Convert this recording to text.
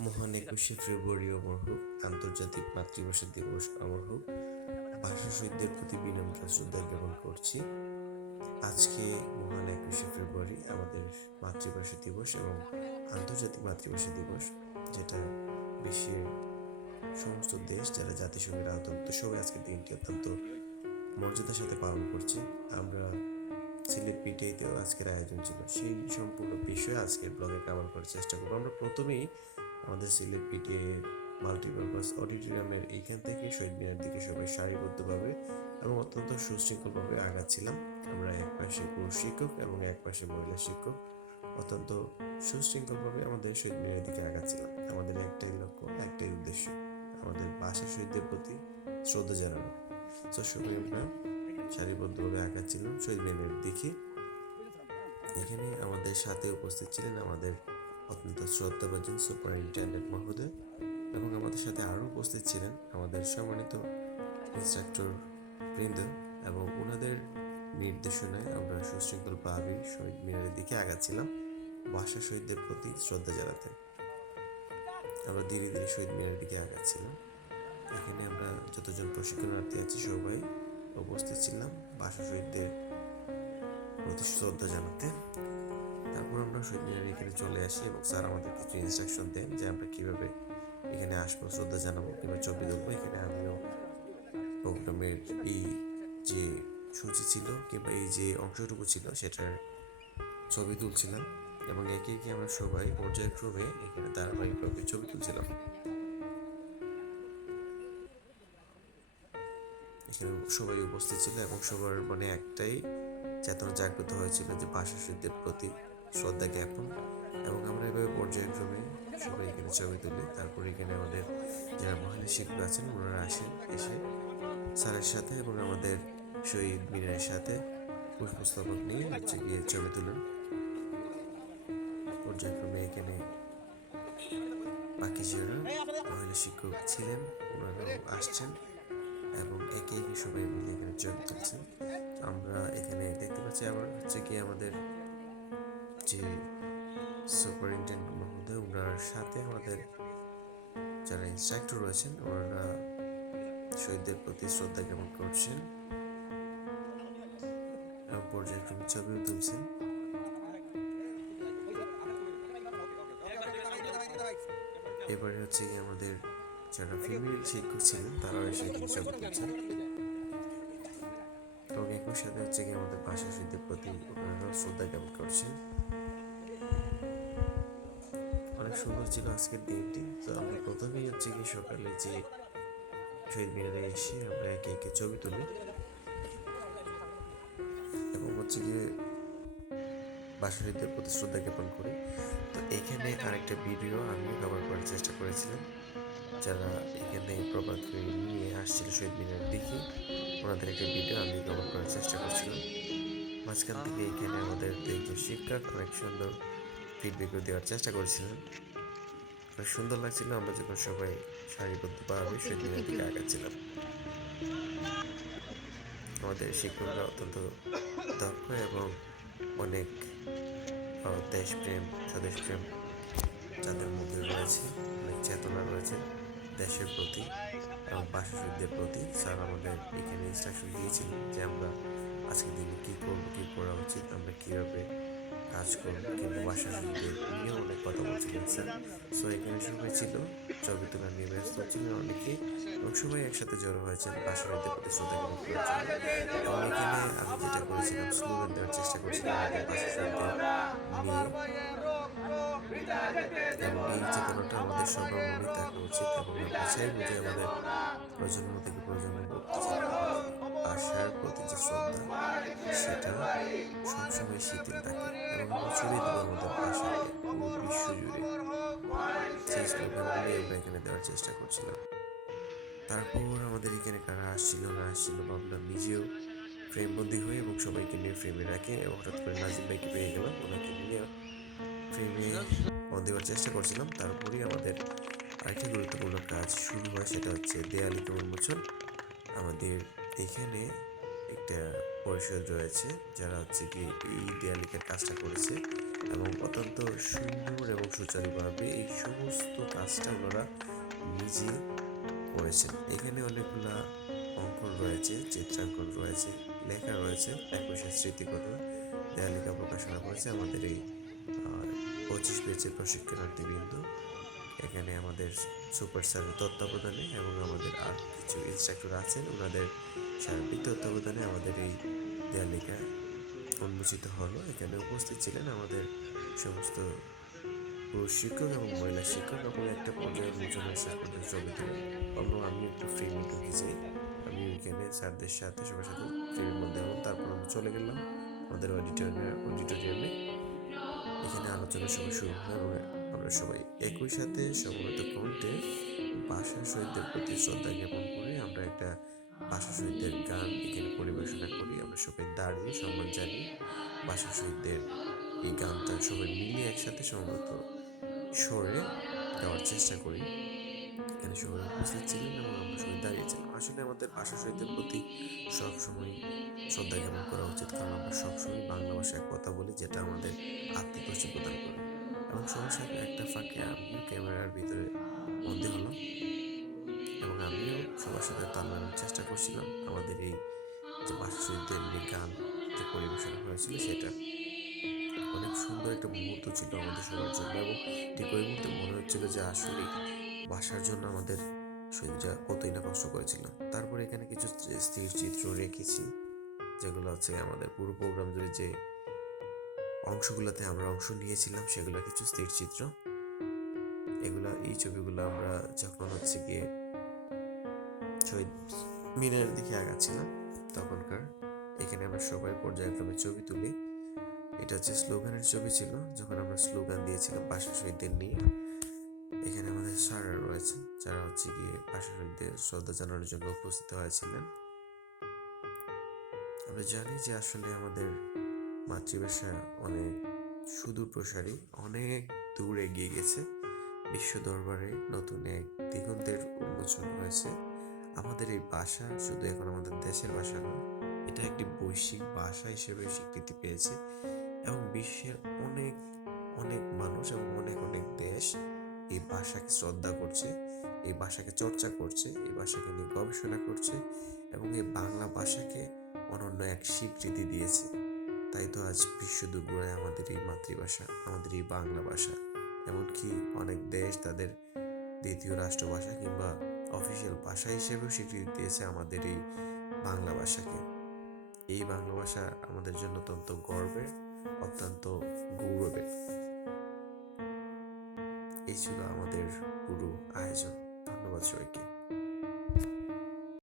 মহান 21শে ফেব্রুয়ারি অমর হোক, আন্তর্জাতিক মাতৃভাষা দিবস অমর হোক। ভাষা শহীদদের প্রতি বিনম্র শ্রদ্ধা জ্ঞাপন করছি। আজকে মহান 21শে ফেব্রুয়ারি আমাদের মাতৃভাষা দিবস এবং আন্তর্জাতিক মাতৃভাষা দিবস, যেটা বিশ্বের সমস্ত দেশ যারা জাতিসংঘের আওতাভুক্ত সবাই আজকের দিনটি অত্যন্ত মর্যাদার সাথে পালন করছে। আমরা সিলেট পিটিআইতেও আজকের আয়োজন ছিল, সেই সম্পূর্ণ বিষয়ে আজকের ব্লগে কভার করার চেষ্টা করবো। আমরা প্রথমেই আমাদের সিলেট পিটিআই মাল্টিপারপাস অডিটোরিয়ামের এইখান থেকে শহীদ মিনার দিকে সবাই সারিবদ্ধভাবে এবং অত্যন্ত সুশৃঙ্খলভাবে আগাচ্ছিলাম। আমরা এক পাশে পুরুষ শিক্ষক এবং এক পাশে মহিলা শিক্ষক অত্যন্ত সুশৃঙ্খলভাবে আমাদের শহীদ মিনারের দিকে আগাচ্ছিলাম। আমাদের একটাই লক্ষ্য, একটাই উদ্দেশ্য, আমাদের ভাষা শহীদদের প্রতি শ্রদ্ধা জানানো। তো সবাই আমরা সারিবদ্ধভাবে আগাচ্ছিলাম শহীদ মিনারের দিকে। এখানে আমাদের সাথে উপস্থিত ছিলেন আমাদের অত্যন্ত শ্রদ্ধাভাজন সুপারিনটেন্ডেন্ট মহোদয়, এবং আমাদের সাথে আরও উপস্থিত ছিলেন আমাদের সম্মানিত ইনস্ট্রাক্টর বৃন্দ, এবং ওনাদের নির্দেশনায় আমরা সুশৃঙ্খলভাবে শহীদ মিনারের দিকে আগাচ্ছিলাম ভাষা শহীদদের প্রতি শ্রদ্ধা জানাতে। আমরা ধীরে ধীরে শহীদ মিনারের দিকে আগাচ্ছিলাম। এখানে আমরা যতজন প্রশিক্ষণার্থী আছি সবাই উপস্থিত ছিলাম ভাষা শহীদদের প্রতি শ্রদ্ধা জানাতে। তারপর আমরা শহীদ মিনারে এখানে চলে আসি এবং স্যার আমাদের কিছু ইনস্ট্রাকশন দেন যে আমরা কীভাবে এখানে আসবো, শ্রদ্ধা জানাবো, কিংবা ছবি তুলবো। এখানে আমিও প্রোগ্রামের এই যে সূচি ছিল কিংবা এই যে অংশটুকু ছিল সেটার ছবি তুলছিলাম, এবং একে একে আমরা সবাই পর্যায়ক্রমে এখানে ধারাবাহিকভাবে ছবি তুলছিলাম। এখানে সবাই উপস্থিত ছিল এবং সবার মনে একটাই চেতনা জাগ্রত হয়েছিল যে ভাষা শহীদদের প্রতি শ্রদ্ধা জ্ঞাপন। এবং আমরা এভাবে পর্যায়ক্রমে সবাই এখানে ছবি তুলি। তারপর এখানে আমাদের যারা মহিলা শিক্ষক আছেন ওনারা আসেন, এসে স্যারের সাথে এবং আমাদের শহীদ মিনারের সাথে পুষ্পস্তবক নিয়ে গিয়ে ছবি তুলেন। পর্যায়ক্রমে এখানে বাকি যারা মহিলা শিক্ষক ছিলেন ওনারাও আসছেন এবং একে একে সবাই মিলে এখানে ছবি তুলছেন। আমরা এখানে দেখতে পাচ্ছি আবার কি আমাদের যে সুপারিনটেন্ডেন্ট মহোদয়, ওনার সাথে আমাদের যারা ইনস্ট্রাক্টর রয়েছেন ওনারা শহীদদের প্রতি শ্রদ্ধা জ্ঞাপন করছেন এবং পর্যায়ক্রমে ছবিও তুলছেন। এবারে কি আমাদের যারা ফিমেল শিক্ষক ছিলেন তারাও এসে ছবি তুলছেন, এবং একই সাথে কি আমাদের ভাষা শহীদদের প্রতি ওনারাও শ্রদ্ধা জ্ঞাপন করছেন। অনেক সুন্দর ছিল আজকের দিনটি। তো আমরা প্রথমেই কি সকালে যে শহীদ মিনারে এসে আমরা একে একে ছবি তুলি এবং গিয়ে ভাষা শহীদদের প্রতি শ্রদ্ধা জ্ঞাপন করি। তো এখানে আরেকটা ভিডিও আমিও কভার করার চেষ্টা করেছিলাম। যারা এখানে প্রভাত ফেরি নিয়ে আসছিল শহীদ মিনারের দিকে, ওনাদের একটা ভিডিও আমি কভার করার চেষ্টা করছিলাম। মাঝখান থেকে এখানে আমাদের একজন শিক্ষক অনেক সুন্দর ফিডব্যাকও দেওয়ার চেষ্টা করেছিলেন। অনেক সুন্দর লাগছিল আমরা যখন সবাই সারিবদ্ধভাবে শহীদ মিনারের দিকে আগাচ্ছিলাম। আমাদের শিক্ষকরা অত্যন্ত দক্ষ এবং অনেক দেশপ্রেম, স্বদেশপ্রেম যাদের মধ্যে রয়েছে, অনেক চেতনা রয়েছে দেশের প্রতি এবং ভাষা শহীদদের প্রতি। স্যার আমাদের এখানে ইনস্ট্রাকশন দিয়েছিলেন যে আমরা আজকের দিনে কী করবো, কী করা উচিত, আমরা কীভাবে কাজ করবো, কিন্তু ভাষা শহীদদের নিয়েও অনেক কথা বলছিলেন স্যার। সো এখানে সবাই ছিল, ছবি তোলা নিয়ে ব্যস্ত ছিলেন অনেকেই, এবং সবাই একসাথে জড়ো হয়েছেন ভাষা শহীদদের প্রতি শ্রদ্ধা জ্ঞাপন করার জন্য। এবং এখানে আমি যেটা করেছিলাম, স্লোগান দেওয়ার চেষ্টা করছিলাম আমাদের ভাষা শহীদদের নিয়ে, এবং এই চেতনাটা আমাদের সবার মনে থাকা উচিত। এবং আমরা চাইব যে আমাদের প্রজন্ম থেকে প্রজন্ম ভাষার প্রতি যে শ্রদ্ধা সেটা সবসময় শিথিল থাকে, এবং আমরা ছড়িয়ে দেবো আমাদের ভাষাকে পুরো বিশ্ব জুড়ে। সেই স্লোগানগুলি আমরা এখানে দেওয়ার চেষ্টা করছিলাম। তারপর আমাদের এখানে কারা আসছিল না আসছিল ভাবলাম নিজেও ফ্রেমবন্দি হয়ে এবং সবাইকে নিয়ে ফ্রেমে রাখে। হঠাৎ করে নাজিম ভাইকে পেয়ে গেলাম, ওনাকে নিয়ে ফ্রেমে দেওয়ার চেষ্টা করছিলাম। তারপরেই আমাদের আরেকটি গুরুত্বপূর্ণ কাজ শুরু হয়, সেটা হচ্ছে দেয়ালিকা উন্মোচন। আমাদের এখানে একটা পরিষদ রয়েছে যারা কি এই দেয়ালিকার কাজটা করেছে, এবং অত্যন্ত সুন্দর এবং সুচারুভাবে এই সমস্ত কাজটা ওনারা নিজে করেছেন। এখানে অনেকগুলা অঙ্কন রয়েছে, চিত্রাঙ্কন রয়েছে, লেখা রয়েছে, একুশের স্মৃতিকথা দেয়ালিকা প্রকাশনা করেছে আমাদের এই 25 ব্যাচের প্রশিক্ষণার্থীবৃন্দ। এখানে আমাদের সুপার স্যারের তত্ত্বাবধানে এবং আমাদের আর কিছু ইনস্ট্রাক্টর আছেন, ওনাদের সার্বিক তত্ত্বাবধানে আমাদের এই দেয়ালিকা উন্মোচিত হলো। এখানে উপস্থিত ছিলেন আমাদের সমস্ত পুরুষ শিক্ষক এবং মহিলা শিক্ষক এবং একটা পর্যায়ে দুজনের শেষ পর্যন্ত ছবি তুলে এবং আমি একটু ফ্রেমে ঢুকে যাই। আমি ওইখানে স্যারদের সাথে সবার সাথে ফ্রেমের মধ্যে এবং তারপর আমরা চলে গেলাম আমাদের অডিটোরিয়ামে। এখানে আলোচনা সভা শুরু হয় এবং আমরা সবাই একই সাথে সমবেত কণ্ঠে ভাষা শহীদদের প্রতি শ্রদ্ধা জ্ঞাপন করে আমরা একটা ভাষা শহীদদের গান এখানে পরিবেশনা করি। আমরা সবাই দাঁড়িয়ে সম্মান জানিয়ে ভাষা শহীদদের এই গানটা সবাই মিলে একসাথে সমবেত স্বরে গাওয়ার চেষ্টা করি। এখানে সবাই উপস্থিত ছিলেন এবং আমরা সবাই দাঁড়িয়েছিলাম। আসলে আমাদের ভাষা শহীদদের প্রতি সবসময় শ্রদ্ধা জ্ঞাপন করা উচিত, কারণ আমরা সবসময় বাংলা ভাষায় কথা বলি, যেটা আমাদের আত্মপরিচয় প্রদান করে। এবং সবার সাথে একটা ফাঁকে আমিও ক্যামেরার ভিতরে বন্দী হলাম এবং আমিও সবার সাথে তাল মেলানোর চেষ্টা করছিলাম আমাদের এই যে ভাষা শহীদদের নিয়ে গান যে পরিবেশনা হয়েছিল, সেটা অনেক সুন্দর একটা মুহূর্ত ছিল আমাদের সবার জন্য। এবং ঠিক ওই মুহূর্তে মনে হচ্ছিল যে আসলে ভাষার জন্য আমাদের শহীদরা কতই না কষ্ট করেছিল। তারপরে এখানে কিছু স্থির চিত্র রেখেছি, যেগুলো হচ্ছে আমাদের পুরো প্রোগ্রাম জুড়ে যে অংশগুলোতে আমরা অংশ নিয়েছিলাম সেগুলো কিছু স্থির চিত্র। এই ছবিগুলো আমরা যখন হচ্ছে গিয়ে শহীদ মিনারের দিকে আগাচ্ছিলাম তখনকার। এখানে আমরা সবাই পর্যায়ক্রমে ছবি তুলি। এটা হচ্ছে স্লোগানের ছবি ছিল, যখন আমরা স্লোগান দিয়েছিলাম ভাষা শহীদদের নিয়ে। এখানে আমাদের স্যাররা রয়েছে, যারা হচ্ছে গিয়ে ভাষা শহীদদের শ্রদ্ধা জানানোর জন্য উপস্থিত হয়েছিলেন। আমরা জানি যে আসলে আমাদের মাতৃভাষা অনেক সুদূর প্রসারী, অনেক দূর এগিয়ে গেছে। বিশ্ব দরবারে নতুন এক দিগন্তের উন্মোচন হয়েছে। আমাদের এই ভাষা শুধু এখন আমাদের দেশের ভাষা নয়, এটা একটি বৈশ্বিক ভাষা হিসেবে স্বীকৃতি পেয়েছে এবং বিশ্বের অনেক অনেক মানুষ এবং অনেক অনেক দেশ এই ভাষাকে শ্রদ্ধা করছে, এই ভাষাকে চর্চা করছে, এই ভাষাকে নিয়ে গবেষণা করছে এবং এই বাংলা ভাষাকে অনন্য এক স্বীকৃতি দিয়েছে। তাই তো আজ বিশ্ব দরবারে আমাদের এই মাতৃভাষা, আমাদের এই বাংলা ভাষা, এমনকি অনেক দেশ তাদের দ্বিতীয় রাষ্ট্রভাষা কিংবা অফিসিয়াল ভাষা হিসেবেও স্বীকৃতি দিয়েছে আমাদের এই বাংলা ভাষাকে। এই বাংলা ভাষা আমাদের জন্য অত্যন্ত গর্বের, অত্যন্ত গৌরবের। এই ছিল আমাদের পুরো আয়োজন। ধন্যবাদ সবাইকে।